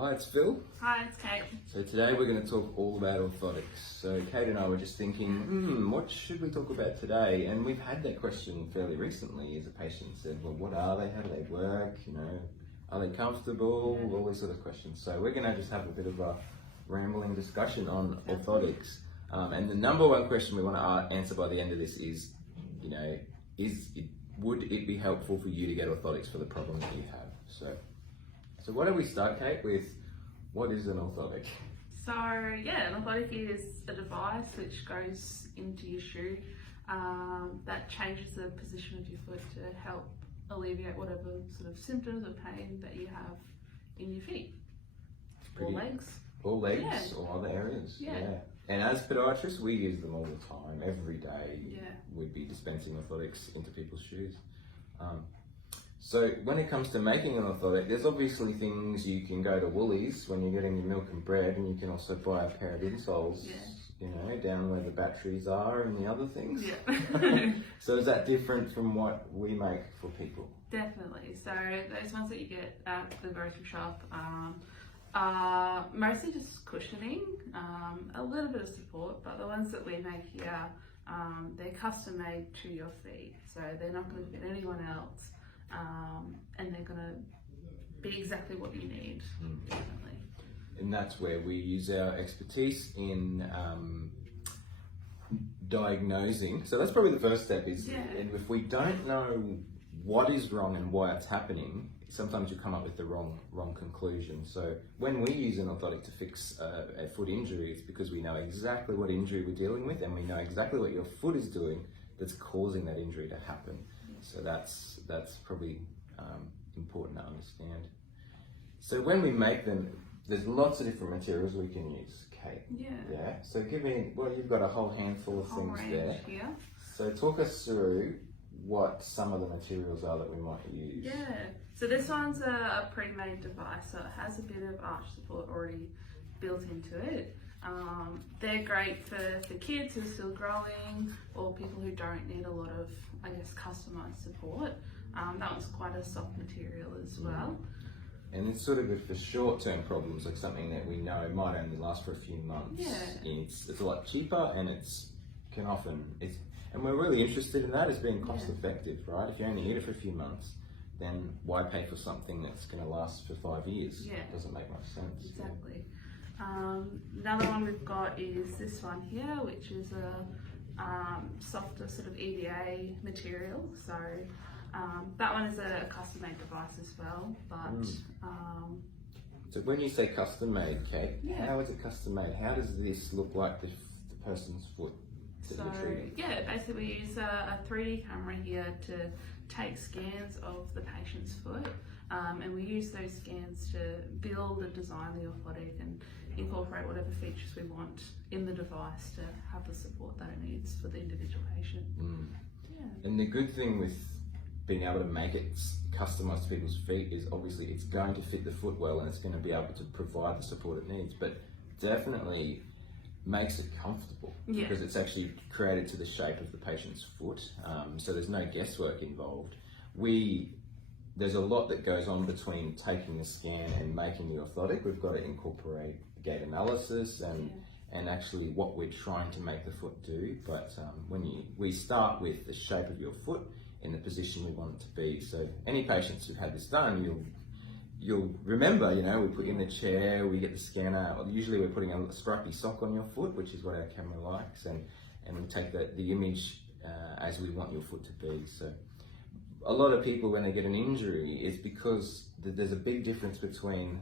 Hi, it's Phil. Hi, it's Kate. So today we're going to talk all about orthotics. So Kate and I were just thinking, what should we talk about today? And we've had that question fairly recently as a patient said, well, what are they? How do they work? Are they comfortable? All these sort of questions. So we're going to just have a bit of a rambling discussion on orthotics. And the number one question we want to answer by the end of this is, would it be helpful for you to get orthotics for the problem that you have? So why don't we start, Kate, with what is an orthotic? So an orthotic is a device which goes into your shoe that changes the position of your foot to help alleviate whatever sort of symptoms or pain that you have in your feet. Or legs. Or legs or other areas. Yeah. And as podiatrists, we use them all the time. Every day we'd be dispensing orthotics into people's shoes. So when it comes to making an orthotic, there's obviously things you can go to Woolies when you're getting your milk and bread, and you can also buy a pair of insoles, down where the batteries are and the other things. Yeah. So is that different from what we make for people? Definitely. So those ones that you get at the grocery shop are mostly just cushioning, a little bit of support, but the ones that we make here, they're custom made to your feet. So they're not going to fit anyone else. And they're going to be exactly what you need, definitely. And that's where we use our expertise in diagnosing. So that's probably the first step and if we don't know what is wrong and why it's happening, sometimes you come up with the wrong conclusion. So when we use an orthotic to fix a foot injury, it's because we know exactly what injury we're dealing with, and we know exactly what your foot is doing that's causing that injury to happen. So that's probably important to understand. So when we make them, there's lots of different materials we can use, Kate. Yeah. So you've got a whole handful of things there. Yeah. So talk us through what some of the materials are that we might use. Yeah. So this one's a pre-made device, so it has a bit of arch support already built into it. They're great for kids who are still growing, or people who don't need a lot of, customized support. That one's quite a soft material as well. And it's sort of good for short-term problems, like something that we know might only last for a few months. Yeah. It's a lot cheaper, and and we're really interested in that as being cost-effective, right? If you only need it for a few months, then why pay for something that's going to last for 5 years? Yeah. It doesn't make much sense. Exactly. Another one we've got is this one here, which is a softer sort of EVA material. So that one is a custom-made device as well. But so when you say custom-made, Kate, how is it custom-made? How does this look like the person's foot that you're treating? Basically we use a 3D camera here to take scans of the patient's foot, and we use those scans to build and design the orthotic and incorporate whatever features we want in the device to have the support that it needs for the individual patient. And the good thing with being able to make it customized to people's feet is obviously it's going to fit the foot well, and it's going to be able to provide the support it needs, but definitely makes it comfortable because it's actually created to the shape of the patient's foot, so there's no guesswork involved. There's a lot that goes on between taking the scan and making the orthotic. We've got to incorporate gait analysis and actually what we're trying to make the foot do. But we start with the shape of your foot in the position we want it to be. So any patients who've had this done, you'll remember, we put you in the chair, we get the scanner. Usually we're putting a stripy sock on your foot, which is what our camera likes, and we take the image as we want your foot to be. So a lot of people, when they get an injury, is because there's a big difference between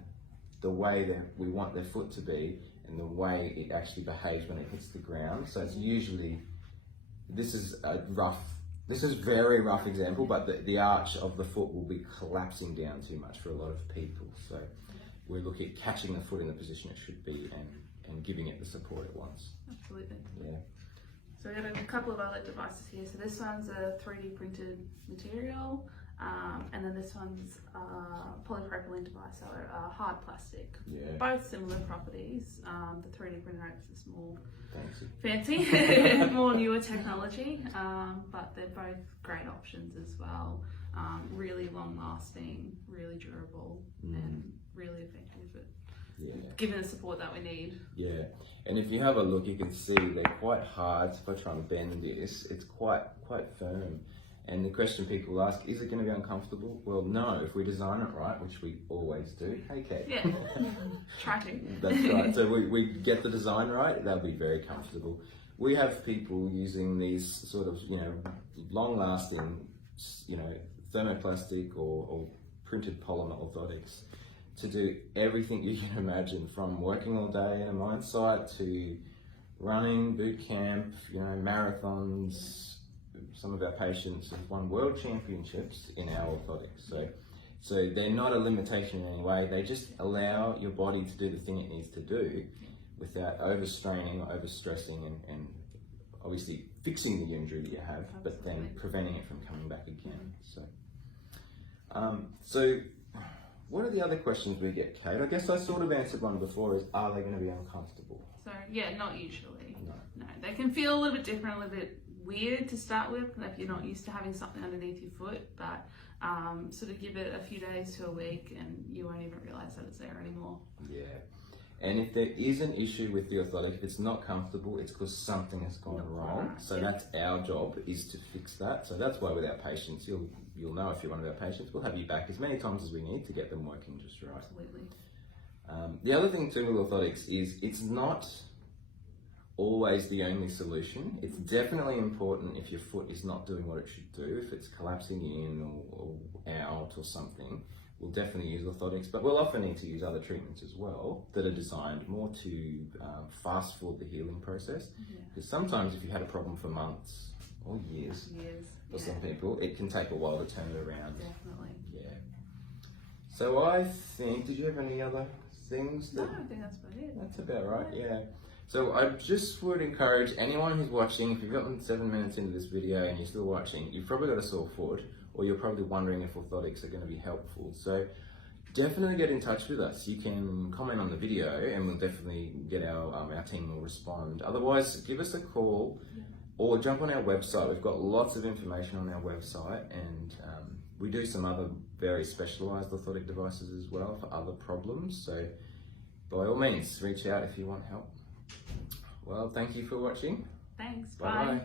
the way that we want their foot to be and the way it actually behaves when it hits the ground. So it's usually, this is a very rough example, but the arch of the foot will be collapsing down too much for a lot of people. So we're looking at catching the foot in the position it should be and giving it the support it wants. Absolutely. Yeah. So we've got a couple of other devices here. So this one's a 3D printed material, and then this one's a polypropylene device, so a hard plastic. Yeah. Both similar properties. The 3D printer is more Fancy, more newer technology, but they're both great options as well. Really long lasting, really durable, and really effective at given the support that we need. Yeah, and if you have a look, you can see they're quite hard. If I try and bend this, it's quite firm. And the question people ask, is it going to be uncomfortable? Well, no, if we design it right, which we always do. Hey, Kate. Yeah, try to. That's right. So we get the design right, they'll be very comfortable. We have people using these sort of, long-lasting, thermoplastic or printed polymer orthotics to do everything you can imagine, from working all day in a mine site to running, boot camp, marathons. Some of our patients have won world championships in our orthotics. So they're not a limitation in any way. They just allow your body to do the thing it needs to do without overstraining or overstressing and obviously fixing the injury that you have, but then preventing it from coming back again. So what are the other questions we get, Kate? I guess I sort of answered one before, is are they going to be uncomfortable? So yeah, not usually. No. They can feel a little bit different, a little bit weird to start with if you're not used to having something underneath your foot, but sort of give it a few days to a week and you won't even realise that it's there anymore. Yeah. And if there is an issue with the orthotic, if it's not comfortable, it's because something has gone wrong. So that's our job, is to fix that. So that's why with our patients, you'll know if you're one of our patients, we'll have you back as many times as we need to get them working just right. Absolutely. The other thing too with orthotics is it's not always the only solution. It's definitely important if your foot is not doing what it should do, if it's collapsing in or out or something. We'll definitely use orthotics, but we'll often need to use other treatments as well that are designed more to fast forward the healing process. Because sometimes if you had a problem for months or years, for some people, it can take a while to turn it around. Definitely. Yeah. So I think, did you have any other things? No, I think that's about it. That's about right, yeah. So I just would encourage anyone who's watching, if you've gotten 7 minutes into this video and you're still watching, you've probably got a sore foot, or you're probably wondering if orthotics are going to be helpful. So definitely get in touch with us. You can comment on the video and we'll definitely get our team will respond. Otherwise, give us a call or jump on our website. We've got lots of information on our website, and we do some other very specialised orthotic devices as well for other problems. So by all means, reach out if you want help. Well, thank you for watching. Thanks. Bye-bye. Bye.